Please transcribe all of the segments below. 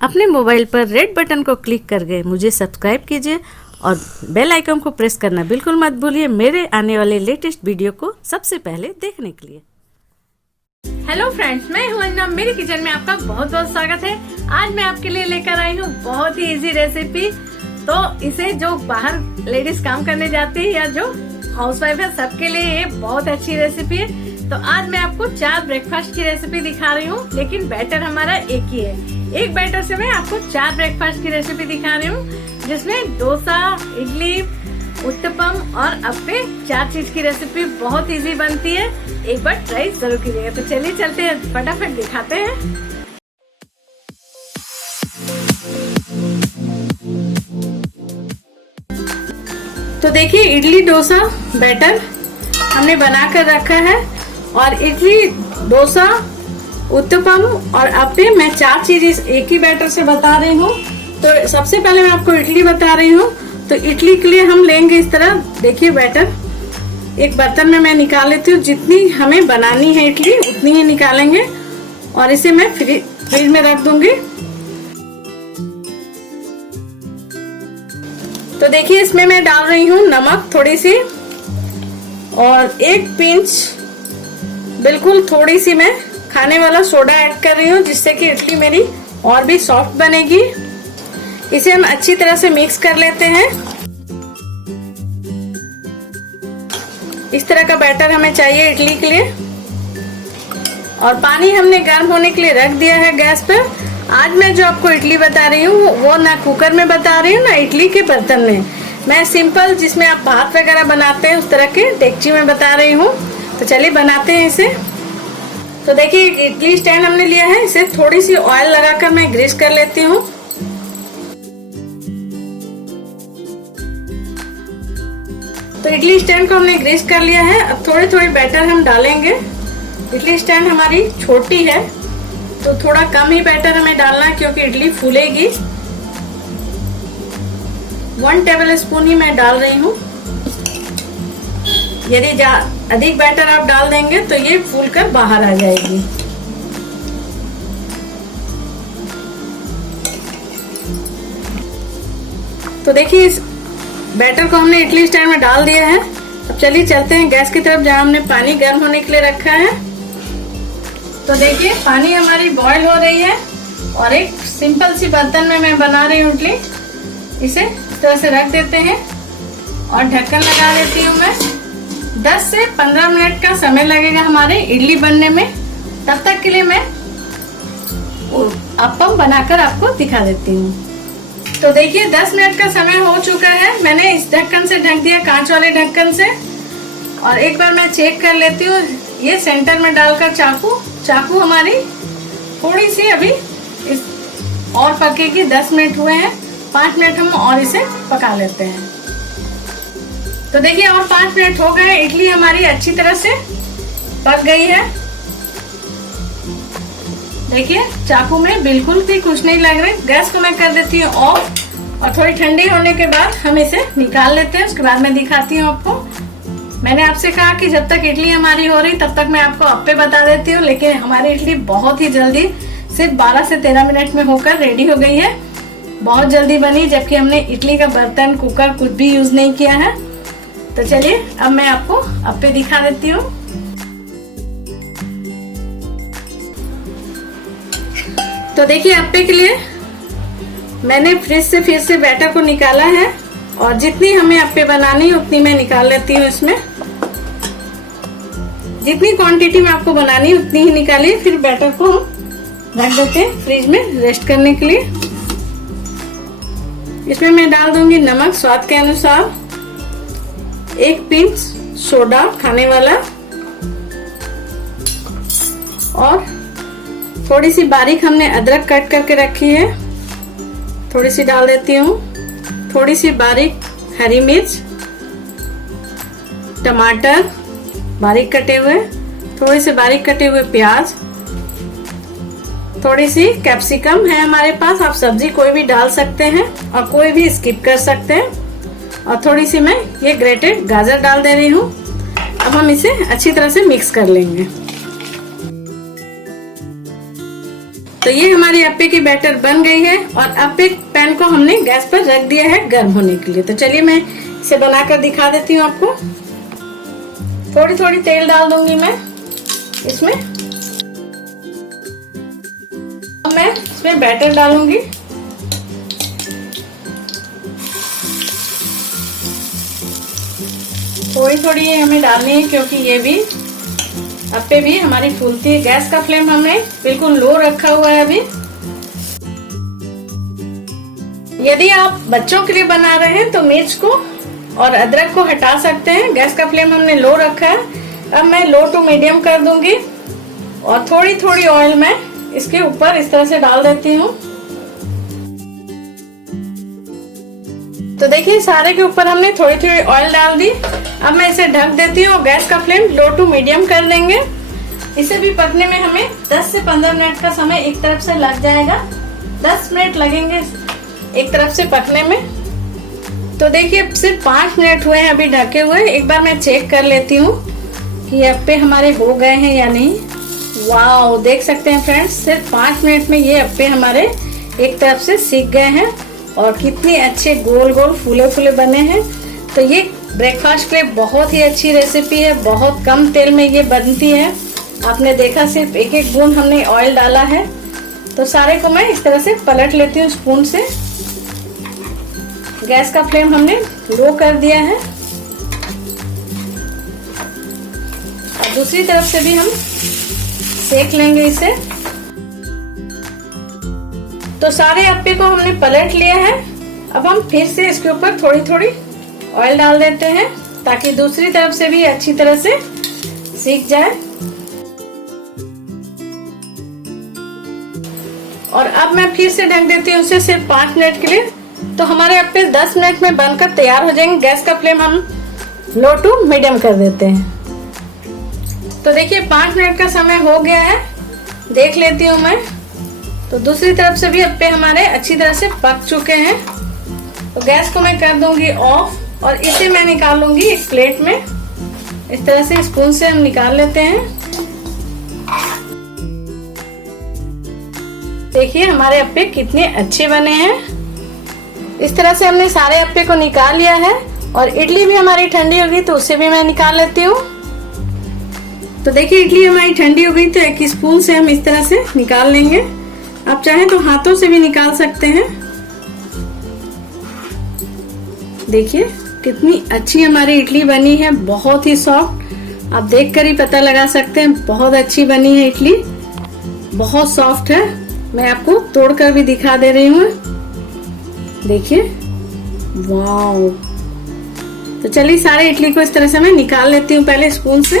अपने मोबाइल पर red button को क्लिक करके मुझे सब्सक्राइब कीजिए और बेल आइकन को प्रेस करना बिल्कुल मत भूलिए मेरे आने वाले लेटेस्ट वीडियो को सबसे पहले देखने के लिए। हेलो फ्रेंड्स, मैं हूं अंजना। मेरे किचन में आपका बहुत बहुत स्वागत है। आज मैं आपके लिए लेकर आई हूं बहुत ही इजी रेसिपी। तो इसे जो बाहर लेडीज काम करने जाती है या जो हाउसवाइफ है सबके लिए ये बहुत अच्छी रेसिपी है। तो आज मैं आपको 4 ब्रेकफास्ट की रेसिपी दिखा रही हूँ, लेकिन बैटर हमारा एक ही है। एक बैटर से मैं आपको 4 ब्रेकफास्ट की रेसिपी दिखा रही हूँ, जिसमें डोसा, इडली, उत्तपम और अप्पे 4 चीज की रेसिपी बहुत इजी बनती है। एक बार ट्राई जरूर कीजिएगा। तो चलिए चलते हैं, फटाफट दिखाते हैं। तो देखिए, इडली डोसा बैटर हमने बना कर रखा है और इडली डोसा उत्तपम और अप्पे मैं 4 चीजें एक ही बैटर से बता रही हूँ। तो सबसे पहले मैं आपको इडली बता रही हूँ। तो इडली के लिए हम लेंगे इस तरह, देखिए बैटर एक बर्तन में मैं निकाल लेती हूँ। जितनी हमें बनानी है इडली उतनी ही निकालेंगे और इसे मैं फ्रिज में रख दूंगी। तो देखिए, इसमें मैं डाल रही हूँ नमक थोड़ी सी और 1 पिंच बिल्कुल थोड़ी सी मैं खाने वाला सोडा ऐड कर रही हूँ, जिससे कि इडली मेरी और भी सॉफ्ट बनेगी। इसे हम अच्छी तरह से मिक्स कर लेते हैं। इस तरह का बैटर हमें चाहिए इडली के लिए। और पानी हमने गर्म होने के लिए रख दिया है गैस पर। आज मैं जो आपको इडली बता रही हूँ वो ना कुकर में बता रही हूँ ना इडली के बर्तन में। मैं सिंपल जिसमें आप भात वगैरह बनाते हैं उस तरह के डेगची में बता रही हूँ। तो चलिए बनाते हैं इसे। तो देखिए, एक इडली स्टैंड हमने लिया है। इसे थोड़ी सी ऑयल लगाकर मैं ग्रीस कर लेती हूँ। तो इडली स्टैंड को हमने ग्रीस कर लिया है। अब थोड़ी थोड़ी बैटर हम डालेंगे। इडली स्टैंड हमारी छोटी है तो थोड़ा कम ही बैटर हमें डालना है, क्योंकि इडली फूलेगी। 1 टेबल स्पून ही मैं डाल रही हूँ। यदि अधिक बैटर आप डाल देंगे तो ये फूलकर बाहर आ जाएगी। तो देखिए, इस बैटर को हमने इडली स्टैंड में डाल दिया है। अब चलिए चलते हैं गैस की तरफ, जहां हमने पानी गर्म होने के लिए रखा है। तो देखिए, पानी हमारी बॉईल हो रही है और एक सिंपल सी बर्तन में मैं बना रही हूँ इडली। इसे इस तरह से रख देते हैं और ढक्कन लगा देती हूँ मैं। 10 से 15 मिनट का समय लगेगा हमारे इडली बनने में। तब तक के लिए मैं अप्पम बनाकर आपको दिखा देती हूँ। तो देखिए, 10 मिनट का समय हो चुका है। मैंने इस ढक्कन से ढक दिया, कांच वाले ढक्कन से। और एक बार मैं चेक कर लेती हूँ। ये सेंटर में डालकर चाकू हमारी थोड़ी सी अभी इस और पकेगी। 10 मिनट हुए हैं, 5 मिनट हम और इसे पका लेते हैं। तो देखिए, और 5 मिनट हो गए। इडली हमारी अच्छी तरह से पक गई है। देखिए, चाकू में बिल्कुल भी कुछ नहीं लग रहा है। गैस को मैं कर देती हूँ ऑफ और थोड़ी ठंडी होने के बाद हम इसे निकाल लेते हैं। उसके बाद मैं दिखाती हूँ आपको। मैंने आपसे कहा कि जब तक इडली हमारी हो रही तब तक मैं आपको अप्पे बता देती हूँ, लेकिन हमारी इडली बहुत ही जल्दी सिर्फ 12 से 13 मिनट में होकर रेडी हो गई है। बहुत जल्दी बनी, जबकि हमने इडली का बर्तन, कुकर कुछ भी यूज नहीं किया है। तो चलिए अब मैं आपको अप्पे दिखा देती हूँ। तो देखिए, अप्पे के लिए मैंने फ्रिज से फिर से बैटर को निकाला है और जितनी हमें अप्पे बनानी है उतनी मैं निकाल लेती हूँ इसमें। जितनी क्वांटिटी में आपको बनानी है उतनी ही निकालिए। फिर बैटर को हम रख देते हैं फ्रिज में रेस्ट करने के लिए। इसमें मैं डाल दूंगी नमक स्वाद के अनुसार, 1 पिंच सोडा खाने वाला और थोड़ी सी बारीक हमने अदरक कट करके रखी है, थोड़ी सी डाल देती हूँ। थोड़ी सी बारीक हरी मिर्च, टमाटर बारीक कटे हुए, थोड़ी सी बारीक कटे हुए प्याज, थोड़ी सी कैप्सिकम है हमारे पास। आप सब्जी कोई भी डाल सकते हैं और कोई भी स्किप कर सकते हैं। और थोड़ी सी मैं ये ग्रेटेड गाजर डाल दे रही हूँ। अब हम इसे अच्छी तरह से मिक्स कर लेंगे। तो ये हमारी अप्पे की बैटर बन गई है और अप्पे पैन को हमने गैस पर रख दिया है गर्म होने के लिए। तो चलिए मैं इसे बनाकर दिखा देती हूँ आपको। थोड़ी थोड़ी तेल डाल दूंगी मैं इसमें। अब मैं इसमें बैटर डालूंगी। थोड़ी थोड़ी ये हमें डालनी है क्योंकि ये भी अप्पे भी हमारी फूलती है। गैस का फ्लेम हमने बिल्कुल लो रखा हुआ है अभी। यदि आप बच्चों के लिए बना रहे हैं तो मिर्च को और अदरक को हटा सकते हैं। गैस का फ्लेम हमने लो रखा है। अब मैं लो टू मीडियम कर दूंगी और थोड़ी थोड़ी ऑयल मैं इसके ऊपर इस तरह से डाल देती हूँ। तो देखिए सारे के ऊपर हमने थोड़ी थोड़ी ऑयल डाल दी। अब मैं इसे ढक देती हूँ और गैस का फ्लेम लो टू मीडियम कर देंगे। इसे भी पकने में हमें 10 से 15 मिनट का समय एक तरफ से लग जाएगा। 10 मिनट लगेंगे एक तरफ से पकने में। तो देखिए सिर्फ 5 मिनट हुए हैं अभी ढके हुए। एक बार मैं चेक कर लेती हूँ कि अप्पे हमारे हो गए हैं या नहीं। वाह, देख सकते हैं फ्रेंड्स, सिर्फ 5 मिनट में ये अप्पे हमारे एक तरफ से सीख गए हैं और कितने अच्छे गोल गोल फूले फूले बने हैं। तो ये ब्रेकफास्ट के लिए बहुत ही अच्छी रेसिपी है। बहुत कम तेल में ये बनती है। आपने देखा सिर्फ एक एक बूंद हमने ऑयल डाला है। तो सारे को मैं इस तरह से पलट लेती हूँ स्पून से। गैस का फ्लेम हमने लो कर दिया है और दूसरी तरफ से भी हम सेक लेंगे इसे। तो सारे अप्पे को हमने पलट लिया है। अब हम फिर से इसके ऊपर थोड़ी थोड़ी ऑयल डाल देते हैं ताकि दूसरी तरफ से भी अच्छी तरह से सीख जाए। और अब मैं फिर से ढक देती हूँ उसे सिर्फ 5 मिनट के लिए। तो हमारे अप्पे 10 मिनट में बनकर तैयार हो जाएंगे। गैस का फ्लेम हम लो टू मीडियम कर देते हैं। तो देखिए 5 मिनट का समय हो गया है। देख लेती हूँ मैं। तो दूसरी तरफ से भी अप्पे हमारे अच्छी तरह से पक चुके हैं। तो गैस को मैं कर दूंगी ऑफ और इसे मैं निकाल लूंगी एक प्लेट में। इस तरह से स्पून से हम निकाल लेते हैं। देखिए हमारे अप्पे कितने अच्छे बने हैं। इस तरह से हमने सारे अप्पे को निकाल लिया है। और इडली भी हमारी ठंडी हो गई तो उसे भी मैं निकाल लेती हूँ। तो देखिए इडली हमारी ठंडी हो गई तो एक स्पून से हम इस तरह से निकाल लेंगे। आप चाहें तो हाथों से भी निकाल सकते हैं। देखिए कितनी अच्छी हमारी इडली बनी है, बहुत ही सॉफ्ट। आप देखकर ही पता लगा सकते हैं बहुत अच्छी बनी है इडली, बहुत सॉफ्ट है। मैं आपको तोड़कर भी दिखा दे रही हूँ। देखिए वाव। तो चलिए सारे इडली को इस तरह से मैं निकाल लेती हूँ पहले स्पून से।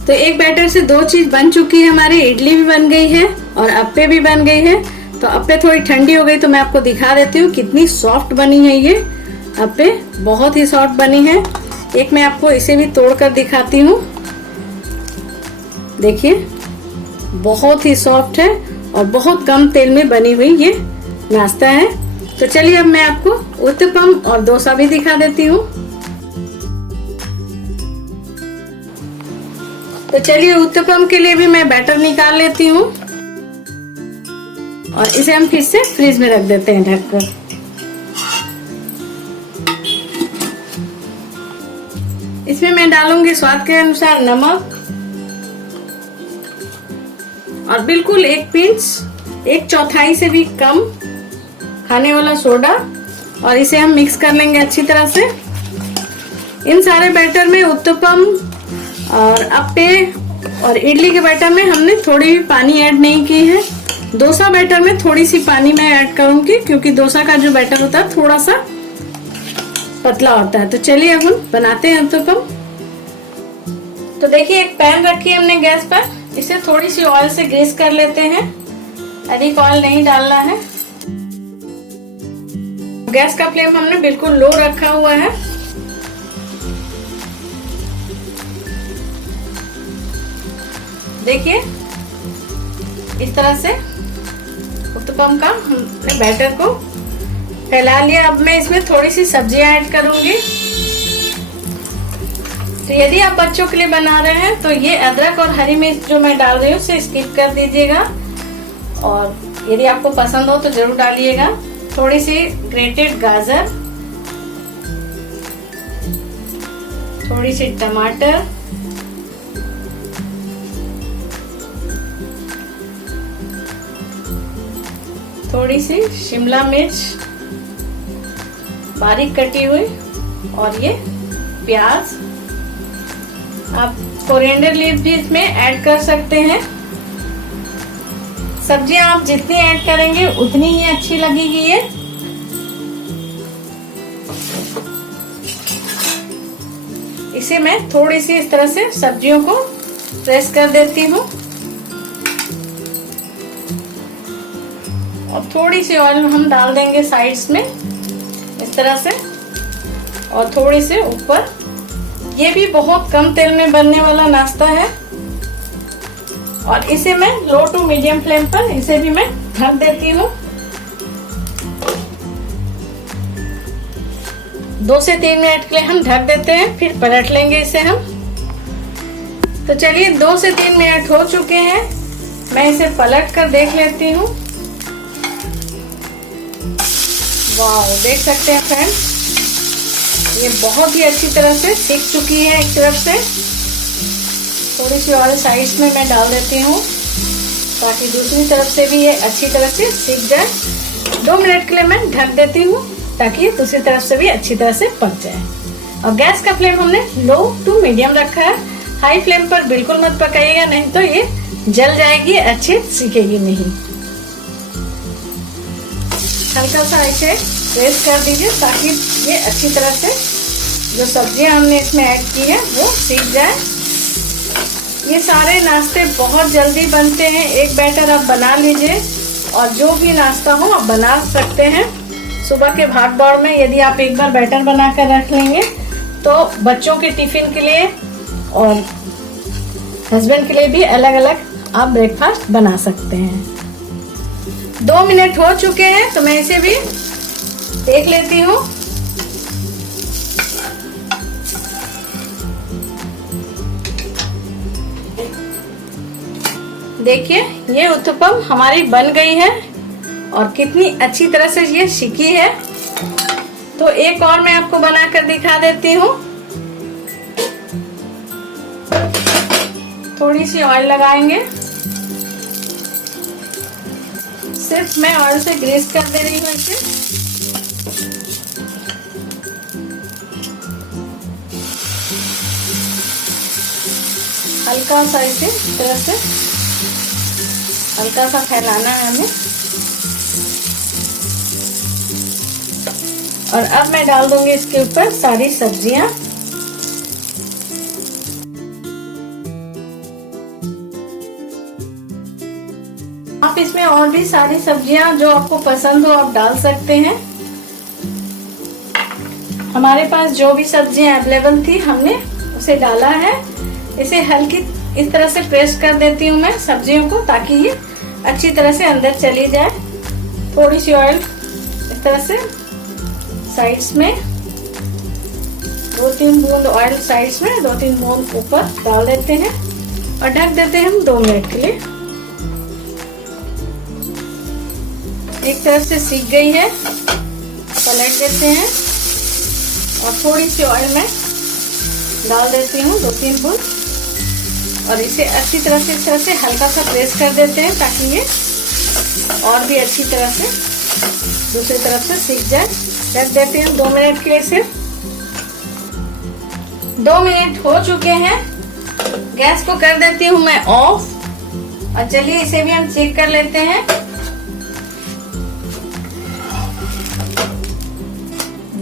तो एक बैटर से 2 चीज बन चुकी है हमारी। इडली भी बन गई है और अप्पे भी बन गई है। तो अप्पे थोड़ी ठंडी हो गई तो मैं आपको दिखा देती हूँ कितनी सॉफ्ट बनी है ये अप्पे, बहुत ही सॉफ्ट बनी है। एक मैं आपको इसे भी तोड़कर दिखाती हूँ। देखिए बहुत ही सॉफ्ट है और बहुत कम तेल में बनी हुई ये नाश्ता है। तो चलिए अब मैं आपको उत्तपम और डोसा भी दिखा देती हूँ। तो चलिए उत्तपम के लिए भी मैं बैटर निकाल लेती हूँ और इसे हम फिर से फ्रिज में रख देते हैं ढककर। इसमें मैं डालूंगी स्वाद के अनुसार नमक और बिल्कुल 1 पिंच, 1/4 से भी कम खाने वाला सोडा और इसे हम मिक्स कर लेंगे अच्छी तरह से। इन सारे बैटर में उत्तपम और अप्पे और इडली के बैटर में हमने थोड़ी भी पानी ऐड नहीं की है। डोसा बैटर में थोड़ी सी पानी मैं ऐड करूंगी क्योंकि डोसा का जो बैटर होता है थोड़ा सा पतला होता है। तो चलिए अब हम बनाते हैं उत्तपम। तो देखिए एक पैन रखी है हमने गैस पर। इसे थोड़ी सी ऑयल से ग्रीस कर लेते हैं। अधिक ऑयल नहीं डालना है। गैस का फ्लेम हमने बिल्कुल लो रखा हुआ है। देखिए इस तरह से उत्तपम का हमने बैटर को फैला लिया। अब मैं इसमें थोड़ी सी सब्जियां ऐड करूंगी। तो यदि आप बच्चों के लिए बना रहे हैं तो ये अदरक और हरी मिर्च जो मैं डाल रही हूँ उसे स्किप कर दीजिएगा, और यदि आपको पसंद हो तो जरूर डालिएगा। थोड़ी सी ग्रेटेड गाजर, थोड़ी सी टमाटर, थोड़ी सी शिमला मिर्च बारीक कटी हुई, और ये प्याज। आप कोरिएंडर लीफ भी इसमें ऐड कर सकते हैं। सब्जियां आप जितनी ऐड करेंगे उतनी ही अच्छी लगेगी ये। इसे मैं थोड़ी सी इस तरह से सब्जियों को प्रेस कर देती हूँ, और थोड़ी सी ऑयल हम डाल देंगे साइड्स में इस तरह से, और थोड़ी से ऊपर। ये भी बहुत कम तेल में बनने वाला नाश्ता है, और इसे मैं लो टू मीडियम फ्लेम पर इसे भी मैं ढक देती हूँ। 2 से 3 मिनट के लिए हम ढक देते हैं, फिर पलट लेंगे इसे हम। तो चलिए 2 से 3 मिनट हो चुके हैं, मैं इसे पलट कर देख लेती हूँ। वाह, देख सकते हैं फ्रेंड्स, ये बहुत ही अच्छी तरह से सिक चुकी है एक तरफ से। थोड़ी सी और साइड्स में मैं डाल देती हूँ ताकि दूसरी तरफ से भी ये अच्छी तरह से सिक जाए। 2 मिनट के लिए मैं ढक देती हूँ ताकि दूसरी तरफ से भी अच्छी तरह से पक जाए। और गैस का फ्लेम हमने लो टू मीडियम रखा है। हाई फ्लेम पर बिल्कुल मत पकाइएगा, नहीं तो ये जल जाएगी, अच्छे सीखेगी नहीं। हल्का सा इसे प्रेस कर दीजिए ताकि ये अच्छी तरह से जो सब्जियां हमने इसमें ऐड की है वो सीख जाए। ये सारे नाश्ते बहुत जल्दी बनते हैं। एक बैटर आप बना लीजिए और जो भी नाश्ता हो आप बना सकते हैं। सुबह के भाग दौड़ में यदि आप एक बार बैटर बना कर रख लेंगे तो बच्चों के टिफिन के लिए और हस्बैंड के लिए भी अलग अलग आप ब्रेकफास्ट बना सकते हैं। 2 मिनट हो चुके हैं तो मैं इसे भी देख लेती हूँ। देखिए ये उत्तपम हमारी बन गई है और कितनी अच्छी तरह से ये सिकी है। तो एक और मैं आपको बनाकर दिखा देती हूँ। थोड़ी सी ऑयल लगाएंगे, सिर्फ मैं ऑयल से ग्रीस कर दे रही हूँ इसे। हल्का सा इसे इस तरह से हल्का सा फैलाना है हमें। और अब मैं डाल दूंगी इसके ऊपर सारी सब्जियां। आप इसमें और भी सारी सब्जियां जो आपको पसंद हो आप डाल सकते हैं। हमारे पास जो भी सब्जियां अवेलेबल थी हमने उसे डाला है। इसे हल्की इस तरह से प्रेस कर देती हूँ मैं सब्जियों को ताकि ये अच्छी तरह से अंदर चली जाए। थोड़ी सी ऑयल इस तरह से साइड्स में 2-3 बूंद ऑयल साइड्स में 2-3 बूंद ऊपर डाल देते हैं और ढक देते हैं हम 2 मिनट के लिए। एक तरफ से सीख गई है, पलट देते हैं और थोड़ी सी ऑयल में डाल देती हूँ 2-3 बूंद और इसे अच्छी तरह से इस तरह से हल्का सा प्रेस कर देते हैं ताकि ये और भी अच्छी तरह से दूसरी तरफ से सीख जाए। रख देते हैं 2 मिनट के लिए सिर्फ। 2 मिनट हो चुके हैं, गैस को कर देती हूँ मैं ऑफ। और चलिए इसे भी हम चेक कर लेते हैं।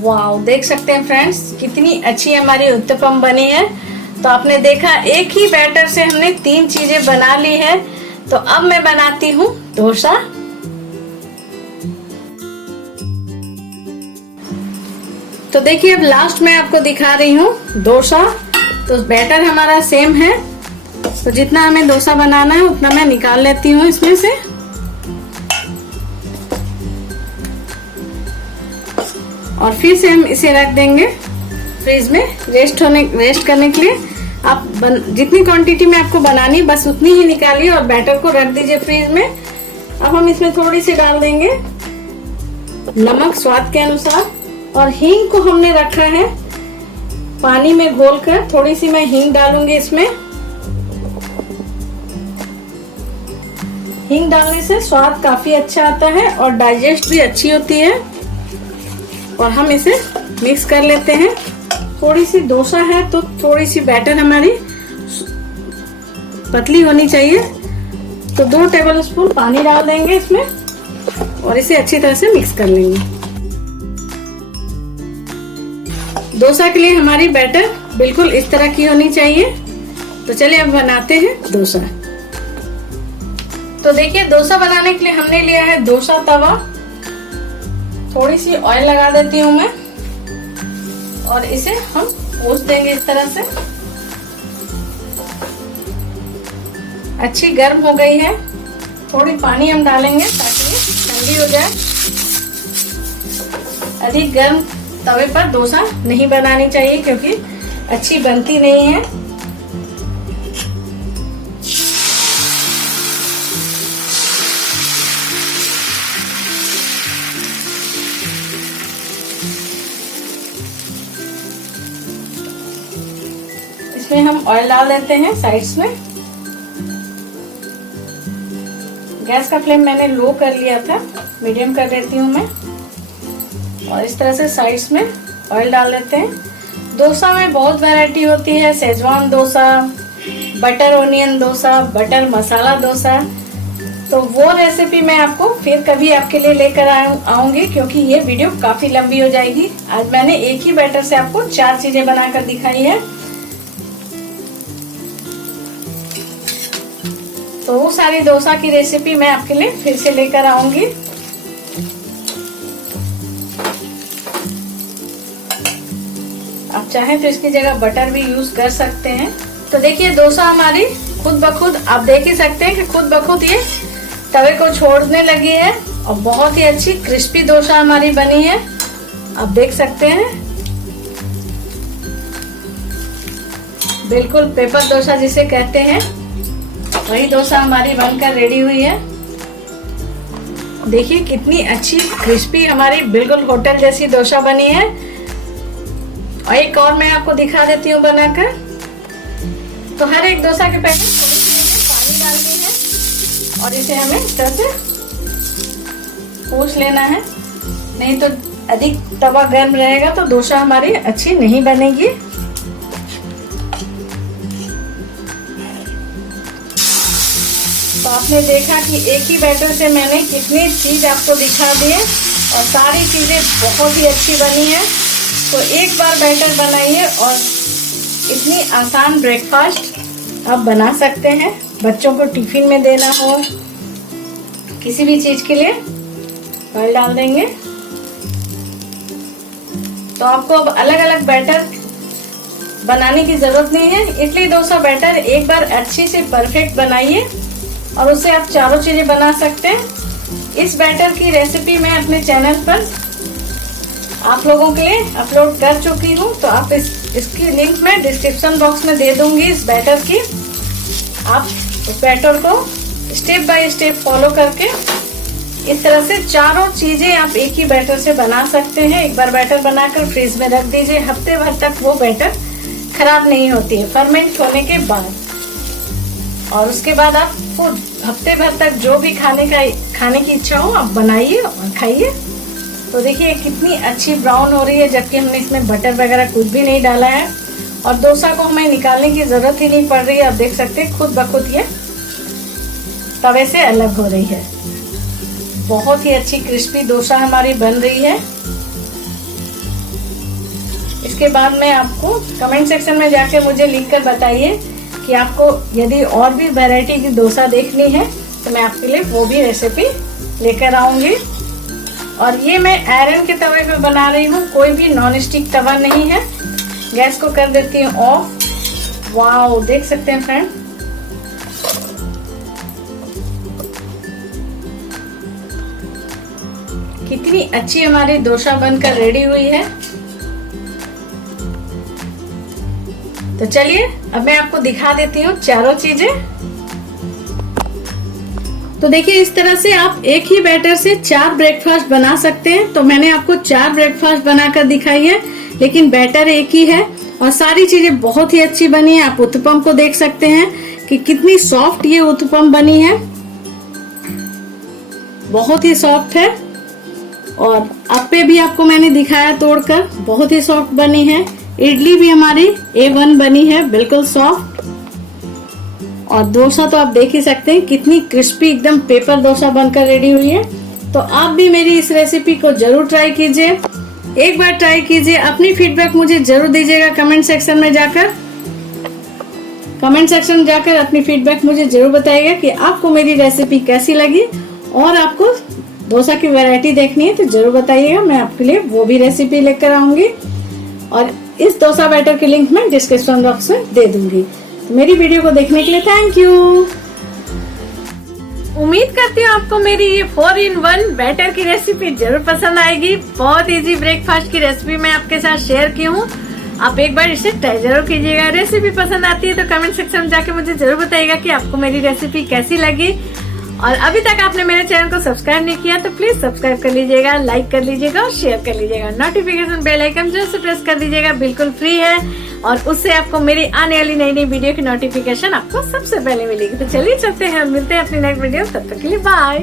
वाओ, देख सकते हैं फ्रेंड्स कितनी अच्छी हमारी उत्तपम बनी है। तो आपने देखा एक ही बैटर से हमने 3 चीजें बना ली है। तो अब मैं बनाती हूँ डोसा। तो देखिए अब लास्ट में आपको दिखा रही हूँ डोसा। तो बैटर हमारा सेम है, तो जितना हमें डोसा बनाना है उतना मैं निकाल लेती हूँ इसमें से। और फिर से हम इसे रख देंगे फ्रीज में रेस्ट करने के लिए। आप जितनी क्वांटिटी में आपको बनानी बस उतनी ही निकालिए और बैटर को रख दीजिए फ्रीज में। अब हम इसमें थोड़ी सी डाल देंगे नमक स्वाद के अनुसार, और हींग को हमने रखा है पानी में घोलकर। थोड़ी सी मैं हींग डालूंगी इसमें। हींग डालने से स्वाद काफी अच्छा आता है और डाइजेस्ट भी अच्छी होती है। और हम इसे मिक्स कर लेते हैं। थोड़ी सी डोसा है तो थोड़ी सी बैटर हमारी पतली होनी चाहिए, तो 2 टेबलस्पून पानी डाल देंगे इसमें और इसे अच्छी तरह से मिक्स कर लेंगे। डोसा के लिए हमारी बैटर बिल्कुल इस तरह की होनी चाहिए। तो चलिए अब बनाते हैं डोसा। तो देखिए डोसा बनाने के लिए हमने लिया है डोसा तवा। थोड़ी सी ऑयल लगा देती हूँ मैं और इसे हम पोंछ देंगे इस तरह से। अच्छी गर्म हो गई है। थोड़ी पानी हम डालेंगे ताकि ये ठंडी हो जाए। अधिक गर्म तवे पर डोसा नहीं बनानी चाहिए क्योंकि अच्छी बनती नहीं है। इसमें हम ऑयल डाल देते हैं साइड्स में। गैस का फ्लेम मैंने लो कर लिया था, मीडियम कर देती हूँ मैं। और इस तरह से साइड्स में ऑयल डाल देते हैं। डोसा में बहुत वैरायटी होती है, Schezwan dosa, butter onion dosa, butter masala dosa. तो वो रेसिपी मैं आपको फिर कभी आपके लिए लेकर आऊंगी क्योंकि ये वीडियो काफी लंबी हो जाएगी। आज मैंने एक ही बैटर से आपको 4 चीजें बनाकर दिखाई है। तो वो सारी डोसा की रेसिपी मैं आपके लिए फिर से लेकर आऊंगी। आप चाहें तो इसकी जगह बटर भी यूज कर सकते हैं। तो देखिए डोसा हमारी खुद ब खुद आप देख ही सकते हैं कि खुद ब खुद ये तवे को छोड़ने लगी है और बहुत ही अच्छी क्रिस्पी डोसा हमारी बनी है। आप देख सकते हैं बिल्कुल पेपर डोसा जिसे कहते हैं वही डोसा हमारी बनकर रेडी हुई है। देखिए कितनी अच्छी क्रिस्पी हमारी बिल्कुल होटल जैसी डोसा बनी है। और एक और मैं आपको दिखा देती हूँ बनाकर। तो हर एक डोसा के पैकेट पानी डालनी है और इसे हमें इस तरह से पोंछ लेना है, नहीं तो अधिक तवा गर्म रहेगा तो डोसा हमारी अच्छी नहीं बनेगी। तो आपने देखा कि एक ही बैटर से मैंने कितनी चीज आपको दिखा दी है और सारी चीजें बहुत ही अच्छी बनी है। तो एक बार बैटर बनाइए और इतनी आसान ब्रेकफास्ट आप बना सकते हैं। बच्चों को टिफिन में देना हो, किसी भी चीज के लिए ऑयल डाल देंगे। तो आपको अब अलग अलग बैटर बनाने की जरूरत नहीं है। इडली डोसा बैटर एक बार अच्छी से परफेक्ट बनाइए और उससे आप चारों चीजें बना सकते हैं। इस बैटर की रेसिपी मैं अपने चैनल पर आप लोगों के लिए अपलोड कर चुकी हूँ, तो आप इसकी लिंक मैं डिस्क्रिप्शन बॉक्स में दे दूंगी। इस बैटर की आप उस बैटर को स्टेप बाय स्टेप फॉलो करके इस तरह से चारों चीजें आप एक ही बैटर से बना सकते हैं। एक बार बैटर बनाकर फ्रीज में रख दीजिए, हफ्ते भर तक वो बैटर खराब नहीं होती है फर्मेंट होने के बाद। और उसके बाद आप खुद हफ्ते भर तक जो भी खाने की इच्छा हो आप बनाइए और खाइए। तो देखिए कितनी अच्छी ब्राउन हो रही है जबकि हमने इसमें बटर वगैरह कुछ भी नहीं डाला है और डोसा को हमें निकालने की जरूरत ही नहीं पड़ रही है। आप देख सकते हैं खुद ब खुद ये तवे से अलग हो रही है। बहुत ही अच्छी क्रिस्पी डोसा हमारी बन रही है। इसके बाद में आपको कमेंट सेक्शन में जाके मुझे लिखकर बताइए कि आपको यदि और भी वैरायटी की डोसा देखनी है तो मैं आपके लिए वो भी रेसिपी लेकर आऊंगी। और ये मैं आयरन के तवे पे बना रही हूँ, कोई भी नॉन स्टिक तवा नहीं है। गैस को कर देती हूँ ऑफ। वाओ, देख सकते हैं फ्रेंड कितनी अच्छी हमारी डोसा बनकर रेडी हुई है। तो चलिए अब मैं आपको दिखा देती हूँ चारों चीजें। तो देखिए इस तरह से आप एक ही बैटर से 4 ब्रेकफास्ट बना सकते हैं। तो मैंने आपको 4 ब्रेकफास्ट बनाकर दिखाई है, लेकिन बैटर एक ही है और सारी चीजें बहुत ही अच्छी बनी है। आप उत्तपम को देख सकते हैं कि कितनी सॉफ्ट ये उत्तपम बनी है, बहुत ही सॉफ्ट है। और अप्पे भी आपको मैंने दिखाया तोड़कर, बहुत ही सॉफ्ट बनी है। इडली भी हमारी A1 बनी है, बिल्कुल सॉफ्ट। और डोसा तो आप देख ही सकते हैं कितनी क्रिस्पी एकदम पेपर डोसा बनकर रेडी हुई है। तो आप भी मेरी इस रेसिपी को जरूर ट्राई कीजिए, एक बार ट्राई कीजिए। अपनी फीडबैक मुझे जरूर दीजिएगा कमेंट सेक्शन में जाकर। अपनी फीडबैक मुझे जरूर बताइएगा कि आपको मेरी रेसिपी कैसी लगी। और आपको डोसा की वैरायटी देखनी है तो जरूर बताइएगा, मैं आपके लिए वो भी रेसिपी लेकर आऊंगी। और इस डोसा बैटर की लिंक मैं डिस्क्रिप्शन बॉक्स में दे दूंगी। तो मेरी वीडियो को देखने के लिए थैंक यू। उम्मीद करती हूँ आपको मेरी ये 4-in-1 बैटर की रेसिपी जरूर पसंद आएगी। बहुत इजी ब्रेकफास्ट की रेसिपी मैं आपके साथ शेयर की हूँ, आप एक बार इसे ट्राई जरूर कीजिएगा। रेसिपी पसंद आती है तो कमेंट सेक्शन में जाके मुझे जरूर बताइएगा कि आपको मेरी रेसिपी कैसी लगी। और अभी तक आपने मेरे चैनल को सब्सक्राइब नहीं किया तो प्लीज सब्सक्राइब कर लीजिएगा, लाइक कर लीजिएगा और शेयर कर लीजिएगा। नोटिफिकेशन बेल आइकन जरूर से प्रेस कर दीजिएगा, बिल्कुल फ्री है और उससे आपको मेरी आने वाली नई वीडियो की नोटिफिकेशन आपको सबसे पहले मिलेगी। तो चलिए चलते हैं, मिलते हैं अपनी नेक्स्ट वीडियो, तब तक के लिए बाय।